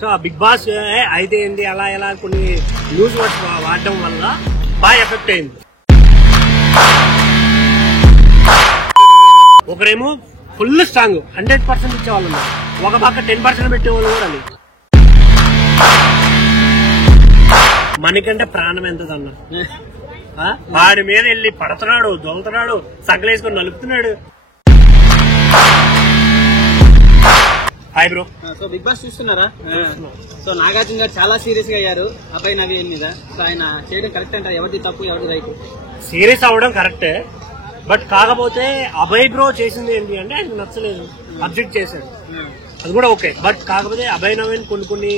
So Bigg boss అయితే ఏంటి అలా ఎలా కొన్ని న్యూస్ వర్డ్స్ వాడడం వల్ల బాగా ఎఫెక్ట్ అయింది. ఒకరేమో ఫుల్ స్ట్రాంగ్ 100% ఇచ్చేవాళ్ళు, ఒక పక్క 10% పెట్టేవాళ్ళు కూడా లేదు. మనకంటే ప్రాణం ఎంతదన్న వాడి మీద వెళ్ళి పడుతున్నాడు, దొంగతున్నాడు, సగలేసుకొని నలుపుతున్నాడు. Hi bro. So Bigg Boss చూస్తున్నారా? సో నాగార్జున గారు చాలా సీరియస్ గా అయ్యారు అబ్బాయి నవీన్ మీద. సో ఆయన చేయడం కరెక్ట్ అంటారు? ఎవరిది తప్పు ఎవరిది రైట్? సీరియస్ అవ్వడం కరెక్టే, బట్ కాకపోతే అభయ్ బ్రో చేసింది ఏంటి అంటే ఆయనకు నచ్చలేదు, అబ్జెక్ట్ చేశాడు, అది కూడా ఓకే. బట్ కాకపోతే అభయ్ నవీన్ కొన్ని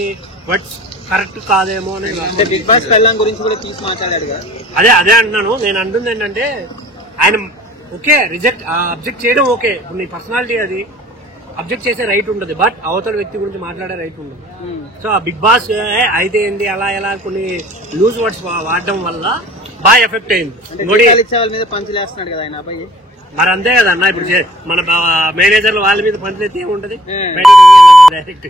వర్డ్స్ కరెక్ట్ కాదేమో అని. అంటే బిగ్ బాస్ కళ్యాణ్ గురించి కూడా తీసి మాట్లాడాడు కదా. అదే అంటున్నాను. నేను అంటుంది ఏంటంటే ఆయన ఓకే అబ్జెక్ట్ చేయడం ఓకే, నీ పర్సనాలిటీ అది, అబ్జెక్ట్ చేసే రైట్ ఉంటుంది, బట్ అవతల వ్యక్తి గురించి మాట్లాడే రైట్ ఉండదు. సో ఆ బిగ్ బాస్ అయితే ఏంటి అలా ఎలా కొన్ని న్యూస్ వర్డ్స్ వాడడం వల్ల బాగా ఎఫెక్ట్ అయింది. మీద పంచులేస్తున్నాడు కదా ఆయన అబ్బాయి. మరి అంతే కదా అన్న, ఇప్పుడు మన మేనేజర్లు వాళ్ళ మీద పంచులైతే ఏముంటది డైరెక్ట్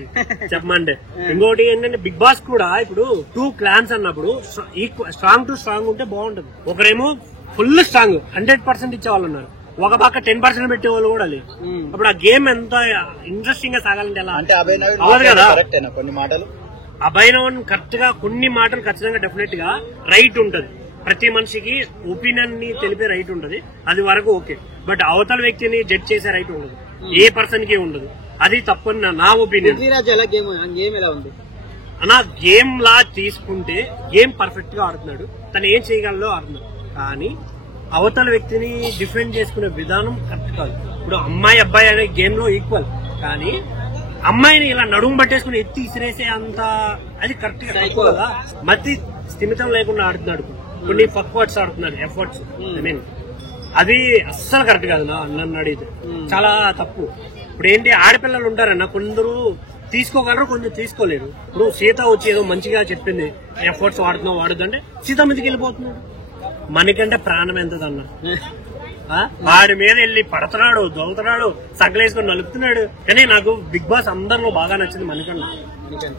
చెప్పమంటే. ఇంకోటి ఏంటంటే బిగ్ బాస్ కూడా ఇప్పుడు 2 క్లాన్స్ అన్నప్పుడు స్ట్రాంగ్ టు స్ట్రాంగ్ ఉంటే బాగుంటది. ఒకరేమో ఫుల్ స్ట్రాంగ్ 100% ఇచ్చేవాళ్ళు ఉన్నారు, ఒక పక్క 10% పెట్టేవాళ్ళు కూడా లేదు. అప్పుడు ఆ గేమ్ ఎంత ఇంట్రెస్టింగ్ గా సాగాలంటే ఎలా అవ్వదు కదా. కొన్ని మాటలు అభయ్ నవీన్ కరెక్ట్ గా కొన్ని మాటలు ఖచ్చితంగా డెఫినెట్ గా రైట్ ఉంటది. ప్రతి మనిషికి ఒపీనియన్ ని తెలిపే రైట్ ఉంటది, అది వరకు ఓకే. బట్ అవతల వ్యక్తిని జడ్జ్ చేసే రైట్ ఉండదు, ఏ పర్సన్ కి ఉండదు. అది తప్పని నా ఒపీనియన్. అన్నా గేమ్ లా తీసుకుంటే గేమ్ పర్ఫెక్ట్ గా ఆడుతున్నాడు, తను ఏం చేయగలదో ఆడుతున్నాడు. కానీ అవతల వ్యక్తిని డిఫెండ్ చేసుకునే విధానం కరెక్ట్ కాదు. ఇప్పుడు అమ్మాయి అబ్బాయి అనే గేమ్ లో ఈక్వల్, కానీ అమ్మాయిని ఇలా నడుము పట్టేసుకుని ఎత్తి ఇసిరేసే అంత అది కరెక్ట్ గా కదా. మతి స్థిమితం లేకుండా ఆడుతున్నాడు, కొన్ని ఫక్ వర్డ్స్ ఆడుతున్నాడు, ఎఫర్ట్స్. ఐ మీన్ అది అస్సలు కరెక్ట్ కాదు నన్ను అడిగితే, చాలా తప్పు. ఇప్పుడు ఏంటి ఆడపిల్లలు ఉంటారన్న, కొందరు తీసుకోగలరు, కొందరు తీసుకోలేరు. ఇప్పుడు సీత వచ్చి ఏదో మంచిగా చెప్పింది, ఎఫర్ట్స్ వాడుతున్నావు వాడుద్దంటే సీత మీదకి వెళ్ళిపోతున్నాడు. మనకంటే ప్రాణం ఎంతదన్న వాడి మీద వెళ్ళి పడుతున్నాడు, దొంగతున్నాడు, సగలేసుకొని నలుపుతున్నాడు. కానీ నాకు బిగ్ బాస్ అందరిలో బాగా నచ్చింది మణికంఠ.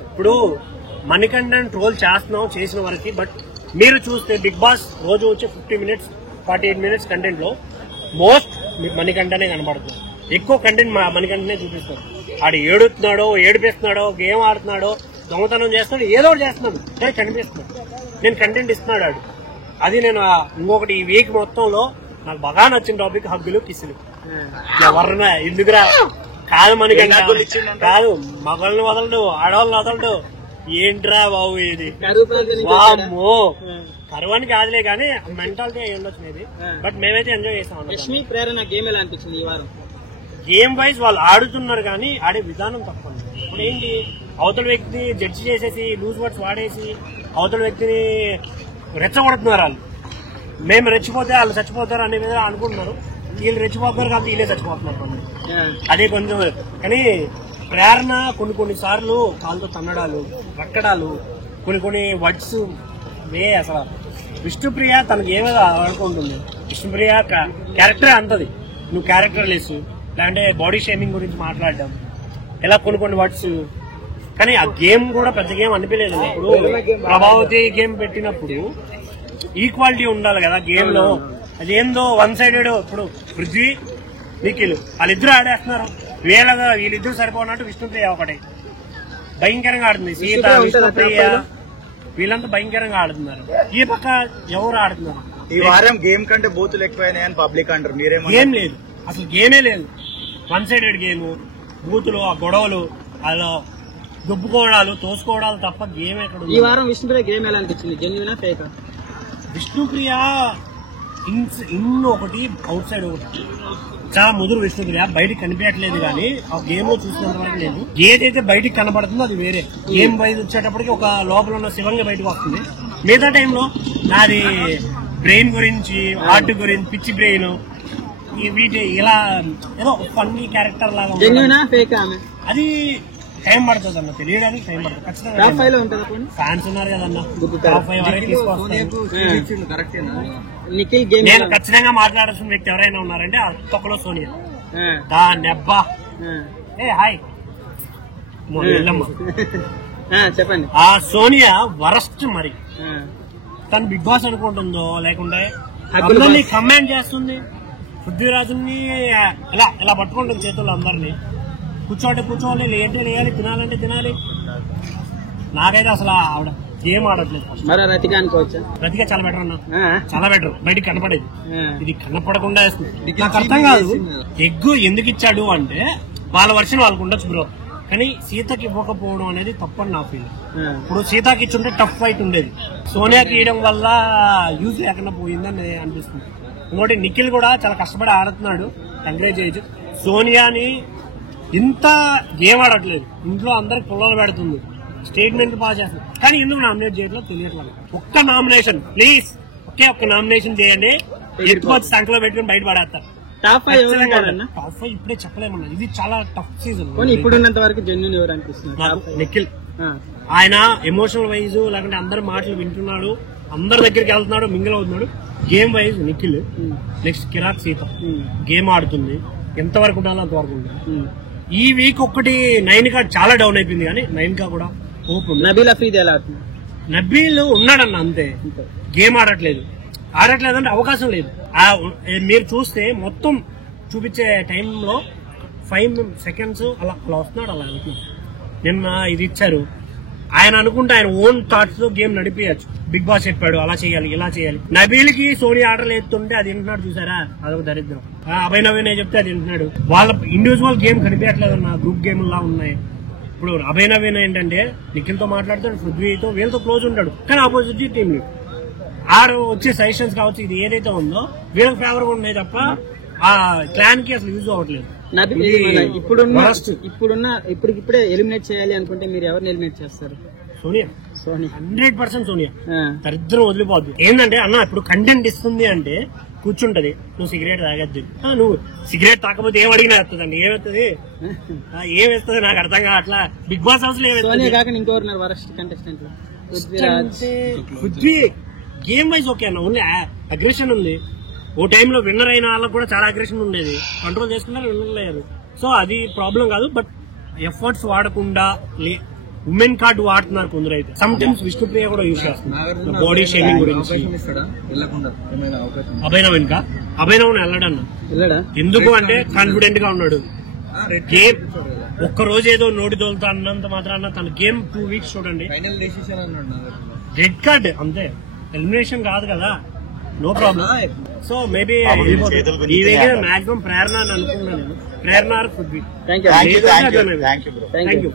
ఇప్పుడు మణికంఠని ట్రోల్ చేస్తున్నాం చేసిన వరకు, బట్ మీరు చూస్తే బిగ్ బాస్ రోజు వచ్చే 50 minutes 48 minutes కంటెంట్ లో మోస్ట్ మణికంఠనే కనబడుతుంది. ఎక్కువ కంటెంట్ మణికంఠనే చూపిస్తారు. ఆడు ఏడుతున్నాడో, ఏడిపిస్తున్నాడో, గేమ్ ఆడుతున్నాడో, దొంగతనం చేస్తున్నాడు, ఏదో ఒకటి చేస్తున్నాడు, కానీ కనిపిస్తున్నాడు. నేను కంటెంట్ ఇస్తున్నాడు ఆడు. అది నేను ఇంకొకటి ఈ వీక్ మొత్తంలో నాకు బాగా నచ్చిన టాపిక్ హగ్గులు కిస్సులు. ఎవరన్నా ఎందుకురా కాదు మణికంఠ కాదు, మగళ్ళని వదలడు, ఆడవాళ్ళని వదలడు. ఏంట్రా బాబు ఇది, వామ్మో కరువానికి కాదులే కానీ మెంటాలిటీ అయి ఉండొచ్చు ఇది. బట్ మేమైతే ఎంజాయ్ చేస్తాం. ప్రేరణ గేమ్ ఎలా అనిపించింది ఈ వారం? గేమ్ వైజ్ వాళ్ళు ఆడుతున్నారు కానీ ఆడే విధానం తప్పండి. ఇప్పుడు ఏంటి అవతల వ్యక్తిని జడ్జి చేసేసి లూజ్ వర్డ్స్ వాడేసి అవతల వ్యక్తిని రెచ్చగొడుతున్నారు. వాళ్ళు మేము రెచ్చిపోతే వాళ్ళు చచ్చిపోతారు అనే విధంగా అనుకుంటున్నారు. వీళ్ళు రెచ్చిపోతున్నారు కాబట్టి వీళ్ళే చచ్చిపోతున్నారు. అదే కొంచెం కానీ ప్రేరణ కొన్ని సార్లు కాళ్ళతో తన్నడాలు, రక్కడాలు, కొన్ని వర్డ్స్ అసలు విష్ణుప్రియ తనకి ఏమేదో ఆడుకుంటుంది. విష్ణుప్రియ క్యారెక్టర్ అంతది, నువ్వు క్యారెక్టర్ లెస్, లేదంటే బాడీ షేమింగ్ గురించి మాట్లాడడం, ఇలా కొన్ని వర్డ్స్. కానీ ఆ గేమ్ కూడా పెద్ద గేమ్ అనిపించలేదు. ఇప్పుడు ప్రభావతి గేమ్ పెట్టినప్పుడు ఈక్వాలిటీ ఉండాలి కదా గేమ్ లో. అదేందో 1 sided. ఇప్పుడు పృథ్వీ నిఖిల్ వాళ్ళిద్దరు ఆడేస్తున్నారు, వీళ్ళిద్దరు సరిపోనట్టు విష్ణుప్రియ ఒకటే భయంకరంగా ఆడుతుంది. సీత, విష్ణుప్రియ వీళ్ళంతా భయంకరంగా ఆడుతున్నారు. ఈ పక్క ఎవరు ఆడుతున్నారు? ఈ వారం గేమ్ కంటే బూతులు ఎక్కువైనాయని పబ్లిక్ అంటారు. మీరేమో గేమ్ లేదు, అసలు గేమే లేదు. 1 sided గేమ్, బూతులు, ఆ గొడవలు, అలా దుబ్బుకోవడాలు, తోసుకోవడాలు తప్ప గేమ్ ఎక్కడ? ఈ వారం విష్ణుప్రియ గేమ్ ఎలా అనిపించింది? జెన్యూనా ఫేకా? విష్ణుప్రియ ఇన్ ఒకటి, అవుట్ సైడ్ ఒకటి. చాలా ముదురు విష్ణుప్రియ, బయటకు కనిపించట్లేదు కానీ ఆ గేమ్ లో చూసినంత వరకు లేదు. ఏదైతే బయటికి కనబడుతుందో అది వేరే. గేమ్ వైజ్ వచ్చేటప్పటికి ఒక లోపల ఉన్న శివంగా బయటకు వస్తుంది. మిగతా టైంలో నాది బ్రెయిన్ గురించి, హార్ట్ గురించి, పిచ్చి బ్రెయిన్, వీటి ఇలా ఏదో ఫన్నీ క్యారెక్టర్ లాగా. అది టైం పడుతుంది అన్న, తెలియడానికి టైం పడుతుంది ఖచ్చితంగా. ఫ్యాన్స్ ఉన్నారు కదన్నా, టాప్ 5 వరకు తీసుకొస్తాను. నేను ఖచ్చితంగా మాట్లాడాల్సిన వ్యక్తి ఎవరైనా ఉన్నారంటే తొక్కలో సోనియా. దా నెబ్బా. ఏ హాయ్ చెప్పండి. ఆ సోనియా వరస్ట్ మరి తను బిగ్ బాస్ అనుకుంటుందో లేకుంటే అందరినీ కమాండ్ చేస్తుంది. పృథ్వీరాజుని ఇలా పట్టుకుంటుంది చేతుల్లో అందరినీ. కూర్చోవాలి, ఏంటి వేయాలి, తినాలంటే తినాలి. నాకైతే అసలు ఆవిడ గేమ్ ఆడట్లేదు. మరి రతిక అనుకోవచ్చా? రతిక చాలా బెటర్ అన్న, చాలా బెటర్. బయటికి కనపడేది, ఇది కనపడకుండా వేస్తుంది. నాకు అర్థం కాదు ఎగ్గు ఎందుకు ఇచ్చాడు అంటే వాళ్ళ వర్షన్ వాళ్ళకు ఉండొచ్చు బ్రో, కానీ సీతకి ఇవ్వకపోవడం అనేది తప్పని నా ఫీల్. ఇప్పుడు సీతకి ఇచ్చుంటే టఫ్ ఫైట్ ఉండేది, సోనియాకి ఇవ్వడం వల్ల యూజ్ లేకుండా పోయిందని అనిపిస్తుంది. ఇంకోటి నిఖిల్ కూడా చాలా కష్టపడి ఆడుతున్నాడు, ఎంకరేజ్ చేయొచ్చు. సోనియాని ఇంత గేమ్ ఆడట్లేదు, ఇంట్లో అందరికి పుల్లలు పెడుతుంది, స్టేట్మెంట్ పాస్ చేస్తుంది, కానీ ఎందుకు నామినేట్ చేయట్లేదు తెలియట్లేదు. ఒక్క నామినేషన్ ప్లీజ్, ఒక్క నామినేషన్ చేయండి, ఎత్తుకొచ్చి సంఖ్యలో పెట్టుకుని బయట పడేస్తారు. టాప్ 5 ఇప్పుడే చెప్పలేమన్నా, ఇది చాలా టఫ్ సీజన్. ఇప్పుడున్నంత వరకు జెన్యూన్ ఎవరు అనిపిస్తుంది? నిఖిల్. ఆయన ఎమోషనల్ వైజ్ లేకుంటే అందరి మాటలు వింటున్నాడు, అందరి దగ్గరికి వెళ్తున్నాడు, మింగిల్ అవుతున్నాడు. Game wise Nikhil. నెక్స్ట్ కిరాక్ సీత గేమ్ ఆడుతుంది, ఎంతవరకు ఉండాలో అంతవరకు ఉంటుంది. ఈ వీక్ ఒక్కటి 9 కా చాలా డౌన్ అయిపోయింది, కానీ 9 కా కూడా హోప్ ఉంది. నబీల్ అఫ్రీది ఎలా ఆడుతుంది? నబీల్ ఉన్నాడన్న అంతే, గేమ్ ఆడట్లేదు అంటే అవకాశం లేదు. మీరు చూస్తే మొత్తం చూపించే టైంలో 5 seconds అలా వస్తున్నాడు, అలా వెళ్తున్నాడు. నిన్న ఇది ఇచ్చారు, ఆయన అనుకుంటే ఆయన ఓన్ థాట్స్ తో గేమ్ నడిపించచ్చు. బిగ్ బాస్ చెప్పాడు అలా చేయాలి ఇలా చేయాలి. నబీల్ కి సోనియా ఆర్డర్లు ఎత్తుంటే అది వింటున్నాడు, చూసారా, అదొక దరిద్రం. అభయ్ నవీన్ చెప్తే అది వింటున్నాడు. వాళ్ళ ఇండివిజువల్ గేమ్ కనిపించట్లేదు అన్న, గ్రూప్ గేమ్ లా ఉన్నాయి. ఇప్పుడు అభయ్ నవీన్ ఏంటంటే నిఖిల్ తో మాట్లాడుతాడు, పృథ్వీతో, వీళ్ళతో క్లోజ్ ఉంటాడు, కానీ ఆపోజిట్ టీం లీడ్. ఆరు వచ్చే సజెషన్స్ కావచ్చు, ఇది ఏదైతే ఉందో వీళ్ళకి ఫేవర్ గా ఉన్నాయి తప్ప ఆ క్లాన్ కి అసలు యూజ్ అవ్వట్లేదు. ఇప్పుడిప్పుడే ఎలిమినేట్ చేయాలి అనుకుంటే మీరు ఎవరిని ఎలిమినేట్ చేస్తారు? సోనియా 100% సోనియా. దరిద్రం వదిలిపోద్దు. ఏంటంటే అన్న ఇప్పుడు కంటెంట్ ఇస్తుంది అంటే కూర్చుంటది, నువ్వు సిగరెట్ తాగద్దు, నువ్వు సిగరెట్ తాకపోతే ఏం అడిగినా వేస్తుందండి, ఏమవుతుంది ఏం వేస్తుంది నాకు అర్థం కావట్లా. బిగ్ బాస్ హౌస్ లో ఇంకోరున్నారు worst contestant Prithvi. Game wise okay అన్న, ఓన్లీ అగ్రెషన్ ఉంది. ఓ టైంలో విన్నర్ అయిన వాళ్ళకి కూడా చాలా అగ్రెషన్ ఉండేది, కంట్రోల్ చేసుకున్నారు, విన్నర్ అయ్యారు. సో అది ప్రాబ్లం కాదు, బట్ ఎఫర్ట్స్ వాడకుండా ఉమెన్ కార్డు వాడుతున్నారు కొందరు. అయితే సమ్ టైమ్స్ విష్ణుప్రియ కూడా యూజ్ చేస్తున్నారు బాడీ షేమింగ్ గురించి. అభయనవన్ వెళ్ళడన్నా, ఎందుకు అంటే కాన్ఫిడెంట్ గా ఉన్నాడు. గేమ్ ఒక్కరోజు ఏదో నోటి తోలుతా అన్నంత మాత్రాన తన గేమ్ 2 weeks చూడండి, రెడ్ కార్డ్ అంతే, ఎలిమినేషన్ కాదు కదా, నో ప్రాబ్లం. సో మేబీ ఈ వీక్ మాక్సిమం ప్రేరణ అని అనుకున్నాను నేను, Prerana or Prithvi. Thank you.